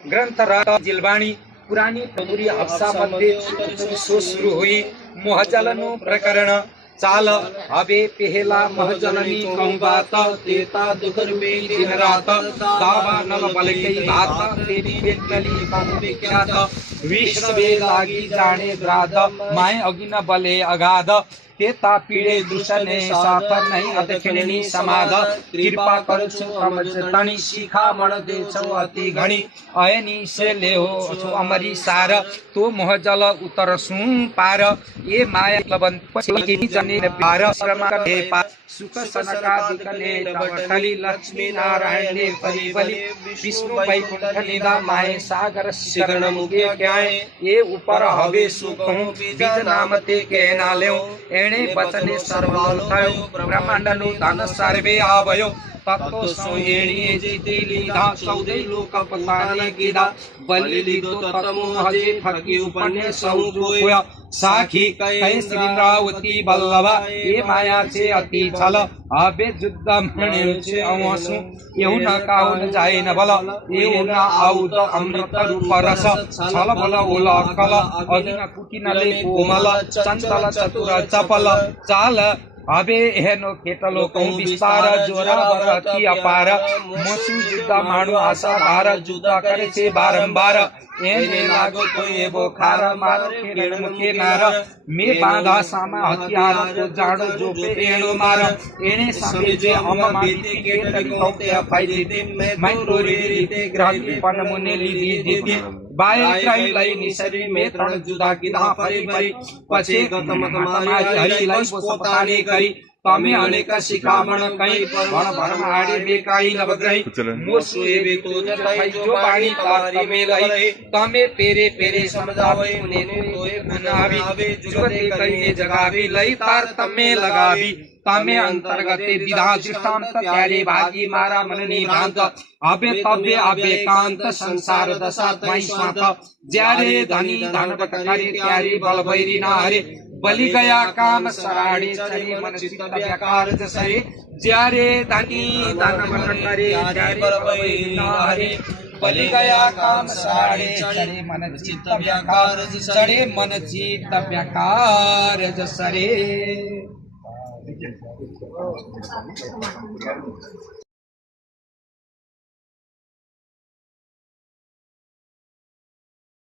ग्रंथ जिलवाणी पुराणी तमुरी हफ्सामध्ये सो सुरू होई मोहजलनु प्रकरण चाल हवे पेहला महजलनी कहूँ बात देता दुखर में दिन रात दावा नल बल गई बात तेरी बेटली कहूँ विख्यात विश्व लागी जाने द्राद माय अगिन बले अगाध तेता पीड़े दुसने साथ नहीं अदखिणी समाध कृपा करछु समझ तणी शिखा मण देछौ अति घणी अयनी से ले हो छु अमरी सार तो मोहजल उतर सुं पार ये माया लबन पछी जने पार श्रमा के पा सुख सनकादिकले तवटली लक्ष्मी नारायण ने परिबली विष्णु वैकुंठ निदा माय सागर शिखरण मुगे क्याए ये ऊपर हवे सुख हूँ बीज नाम ते के नाल्यो एणे बचने सर्वल थयो ब्रह्मांड नु धन सर्वे आवयो तत्व सोहेणिए जीते लीधा सौदे लोक पताने कीदा बलि लिखो तत्व हजे थकी उपने सौ जोया साखी कहे श्रीरावती बल्लभा ये माया से अति छल अबे युद्ध मणे छे अवसु एउ न काउन जाए न बल एउ न आउद अमृत रूप रस छल बल ओल कल अगिन कुटिनले कोमल चंचल चतुर चपल चाल अबे हेनो केटलो कहूँ विस्तार जोरा बरती अपार मसु युद्ध माणु आशा भार युद्ध करे से बारंबार एने लागो कोई बोखार मारो के मुखे नार मे बांधा सामा हथियार तो जाड़ो जो पे एणो मार एने सामे जे हम माती के तरीकों ते अफाई देते मैं तोरी रीते ग्रहण पन मुने ली देते बाय क्राई लाई निसरी में तरण जुदा किदा परे परे पछे गतम तमारी हरि लाई पोताने करी तमे अनेक शिखामण कई वण भरम आड़े बेकाई नवग्रही मोसु एवे तो जलाई जो पानी तारी में लाई तमे पेरे पेरे समझावे ने तोए बनावी जुगते कई जगावी लई तार तमे लगावी तमे अंतर्गते विधा दृष्टांत त्यारे भागी मारा मननी भ्रांत अबे तबे अबे कांत संसार दशा त्वई स्वात ज्यारे धनी धनवत करे त्यारे बल भैरी ना हरे बलि गया काम सराड़े चरे मन चित्त व्याकार जसरे ज्यारे धनी धनवत करे त्यारे बल भैरी ना हरे बलि गया काम सराड़े चरे मन चित्त व्याकार जसरे मन चित्त व्याकार जसरे